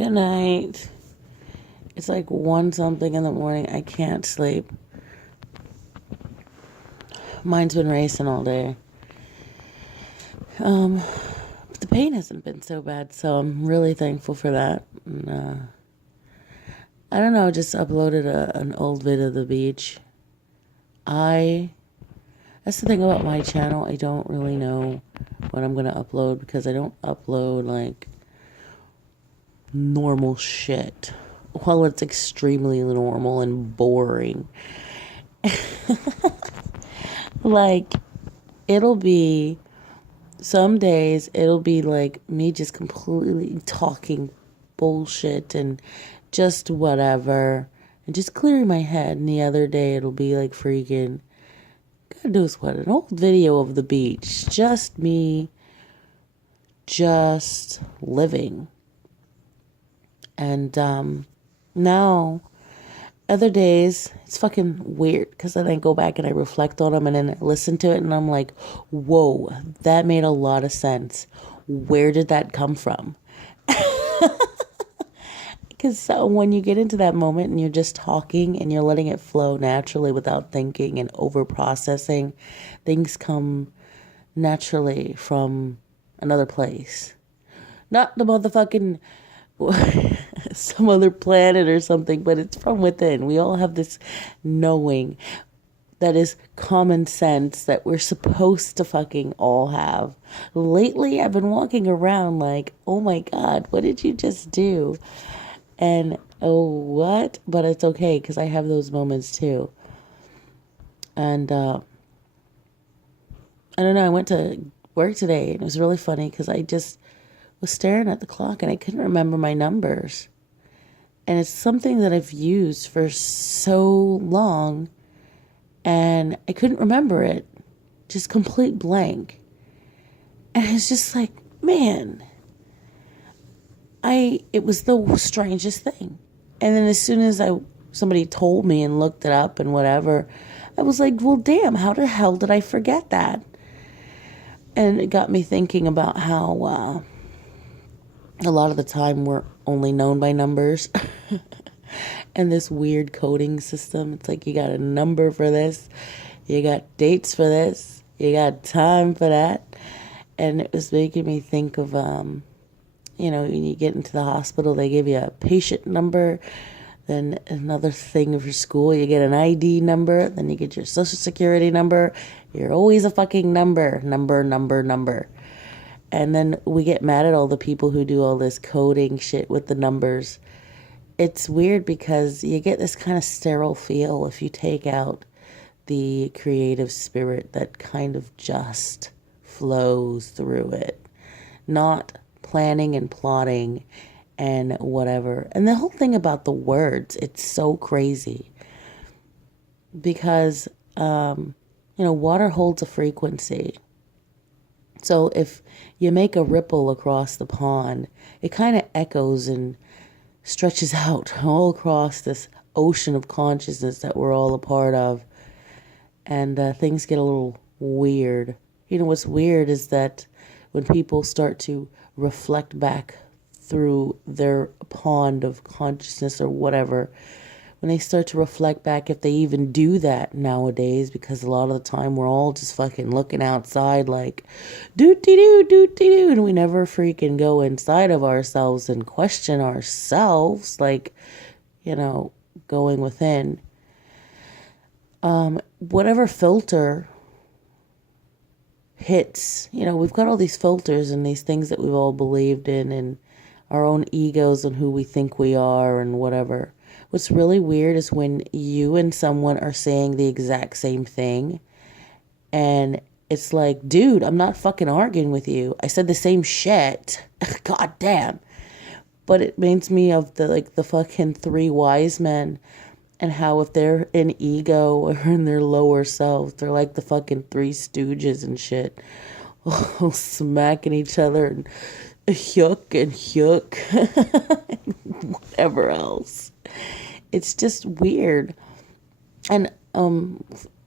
Good night. It's like 1 something in the morning. I can't sleep. Mine's been racing all day. But the pain hasn't been so bad, so I'm really thankful for that. And, I don't know, just uploaded an old vid of the beach. That's the thing about my channel. I don't really know what I'm gonna upload because I don't upload like normal shit. Well, it's extremely normal and boring. Like, some days it'll be like me just completely talking bullshit and just whatever and just clearing my head. And the other day it'll be like freaking, God knows what, an old video of the beach. Just me, just living. And now, other days, it's fucking weird because then I go back and I reflect on them and then I listen to it and I'm like, whoa, that made a lot of sense. Where did that come from? Because when you get into that moment and you're just talking and you're letting it flow naturally without thinking and over processing, things come naturally from another place. Not the motherfucking some other planet or something, but it's from within. We all have this knowing that is common sense that we're supposed to fucking all have. Lately, I've been walking around like, oh my God, what did you just do? And, oh, what? But it's okay because I have those moments too. And, I don't know, I went to work today and it was really funny because I just was staring at the clock and I couldn't remember my numbers. And it's something that I've used for so long and I couldn't remember it. Just complete blank. And it's just like, man, it was the strangest thing. And then as soon as somebody told me and looked it up and whatever, I was like, well, damn, how the hell did I forget that? And it got me thinking about how, a lot of the time we're only known by numbers and this weird coding system. It's like you got a number for this, you got dates for this, you got time for that. And it was making me think of, when you get into the hospital, they give you a patient number, then another thing for school, you get an ID number, then you get your social security number. You're always a fucking number. And then we get mad at all the people who do all this coding shit with the numbers. It's weird because you get this kind of sterile feel if you take out the creative spirit that kind of just flows through it. Not planning and plotting and whatever. And the whole thing about the words, it's so crazy. Because, water holds a frequency. So if you make a ripple across the pond, it kind of echoes and stretches out all across this ocean of consciousness that we're all a part of. And things get a little weird. What's weird is that when people start to reflect back through their pond of consciousness or whatever, when they start to reflect back, if they even do that nowadays, because a lot of the time we're all just fucking looking outside like, doo-dee-doo, and we never freaking go inside of ourselves and question ourselves, like, going within. Whatever filter hits, we've got all these filters and these things that we've all believed in and our own egos and who we think we are and whatever. What's really weird is when you and someone are saying the exact same thing and it's like, dude, I'm not fucking arguing with you. I said the same shit. God damn. But it reminds me of the fucking 3 wise men and how if they're in ego or in their lower selves, they're like the fucking 3 stooges and shit. All smacking each other and yuck and yuck. Whatever else. It's just weird. And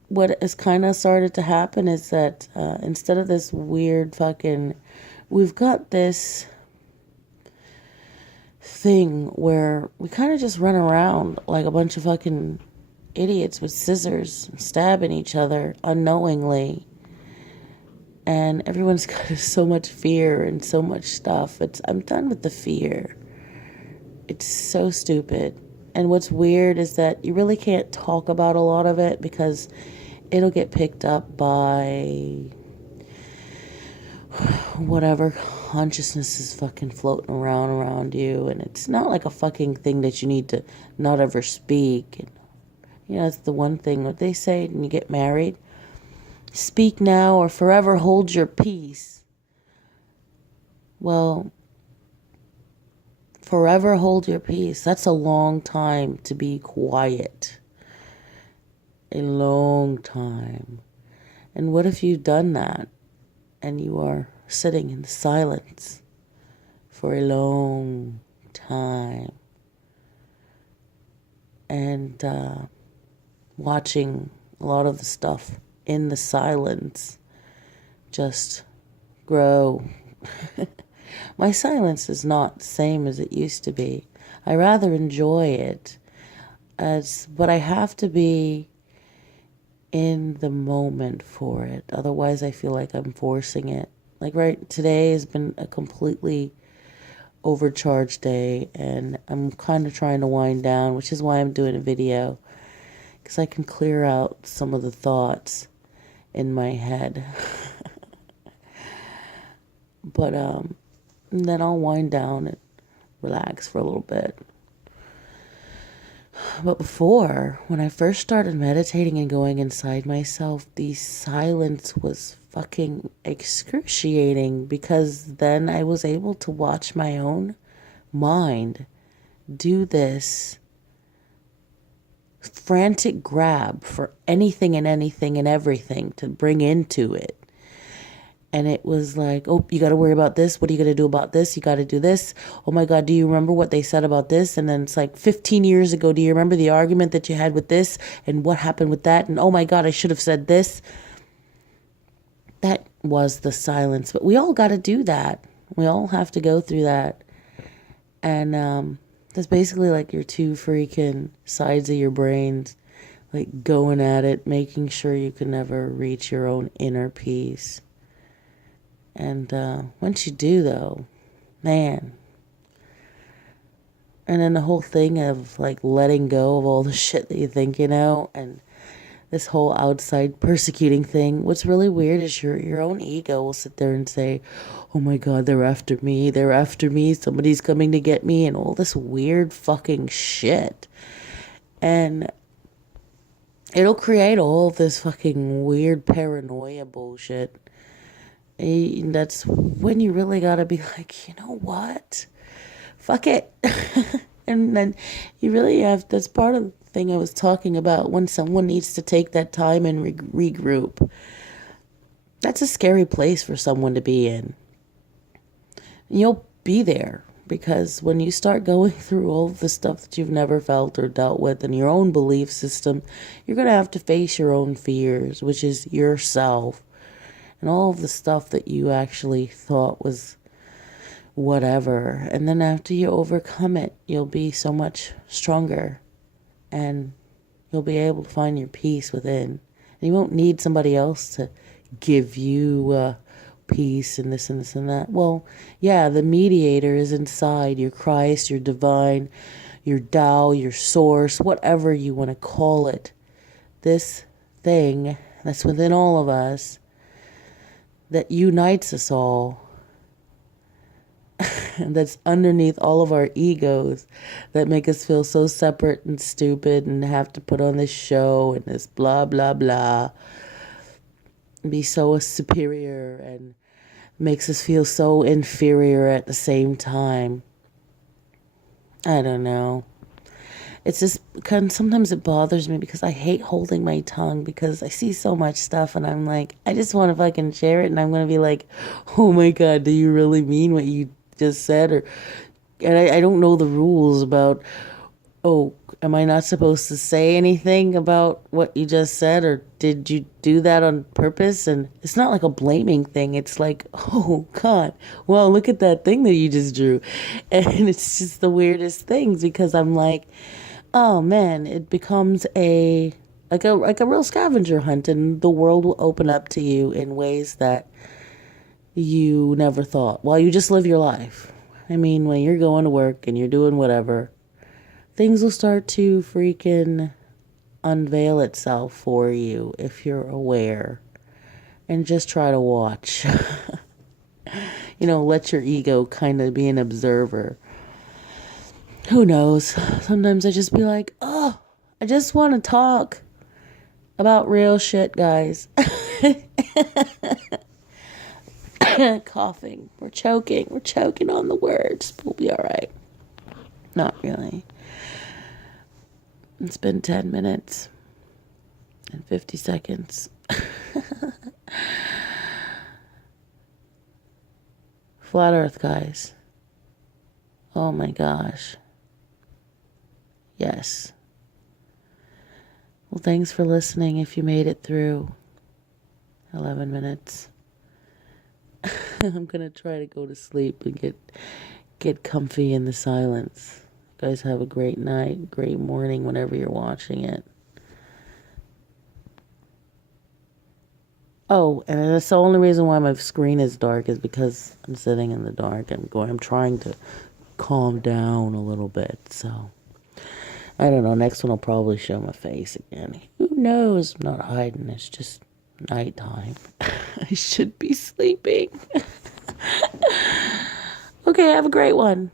what has kind of started to happen is that instead of this weird fucking, we've got this thing where we kind of just run around like a bunch of fucking idiots with scissors stabbing each other unknowingly, and everyone's got so much fear and so much stuff. I'm done with the fear. It's so stupid. And what's weird is that you really can't talk about a lot of it because it'll get picked up by whatever consciousness is fucking floating around you, and it's not like a fucking thing that you need to not ever speak. And, it's the one thing that they say when you get married: speak now or forever hold your peace. Well, forever hold your peace. That's a long time to be quiet. A long time. And what if you've done that and you are sitting in silence for a long time and watching a lot of the stuff in the silence just grow? My silence is not the same as it used to be. I rather enjoy it, but I have to be in the moment for it. Otherwise, I feel like I'm forcing it. Like right today has been a completely overcharged day, and I'm kind of trying to wind down, which is why I'm doing a video, because I can clear out some of the thoughts in my head. But and then I'll wind down and relax for a little bit. But before, when I first started meditating and going inside myself, the silence was fucking excruciating, because then I was able to watch my own mind do this frantic grab for anything and everything to bring into it. And it was like, oh, you got to worry about this. What are you going to do about this? You got to do this. Oh my God, do you remember what they said about this? And then it's like 15 years ago, do you remember the argument that you had with this? And what happened with that? And oh my God, I should have said this. That was the silence. But we all got to do that. We all have to go through that. And that's basically like your two freaking sides of your brains, like going at it, making sure you can never reach your own inner peace. And once you do, though, man. And then the whole thing of like letting go of all the shit that you think you know, and this whole outside persecuting thing. What's really weird is your own ego will sit there and say, oh my God, they're after me, somebody's coming to get me, and all this weird fucking shit. And it'll create all this fucking weird paranoia bullshit. And that's when you really gotta be like, you know what? Fuck it. And then you really have, that's part of the thing I was talking about, when someone needs to take that time and regroup. That's a scary place for someone to be in. And you'll be there, because when you start going through all the stuff that you've never felt or dealt with in your own belief system, you're going to have to face your own fears, which is yourself. And all of the stuff that you actually thought was whatever. And then after you overcome it, you'll be so much stronger. And you'll be able to find your peace within. And you won't need somebody else to give you peace and this and this and that. Well, yeah, the mediator is inside. Your Christ, your divine, your Tao, your source, whatever you want to call it. This thing that's within all of us, that unites us all, that's underneath all of our egos, that make us feel so separate and stupid and have to put on this show and this blah, blah, blah, be so superior, and makes us feel so inferior at the same time. I don't know. It's just, sometimes it bothers me because I hate holding my tongue, because I see so much stuff and I'm like, I just want to fucking share it, and I'm going to be like, oh my God, do you really mean what you just said? And I don't know the rules about Oh, am I not supposed to say anything about what you just said, or did you do that on purpose? And it's not like a blaming thing. It's like, oh God, well, look at that thing that you just drew. And it's just the weirdest things because I'm like, oh man, it becomes a real scavenger hunt, and the world will open up to you in ways that you never thought. Well, you just live your life. I mean, when you're going to work and you're doing whatever, things will start to freaking unveil itself for you if you're aware and just try to watch. Let your ego kind of be an observer. Who knows? Sometimes I just be like, oh, I just want to talk about real shit, guys. Coughing. We're choking. We're choking on the words. We'll be all right. Not really. It's been 10 minutes and 50 seconds. Flat Earth, guys. Oh my gosh. Yes. Well, thanks for listening if you made it through 11 minutes. I'm going to try to go to sleep and get comfy in the silence. You guys have a great night, great morning whenever you're watching it. Oh, and that's the only reason why my screen is dark is because I'm sitting in the dark. I'm trying to calm down a little bit. So, I don't know. Next one I'll probably show my face again. Who knows? I'm not hiding. It's just nighttime. I should be sleeping. Okay, have a great one.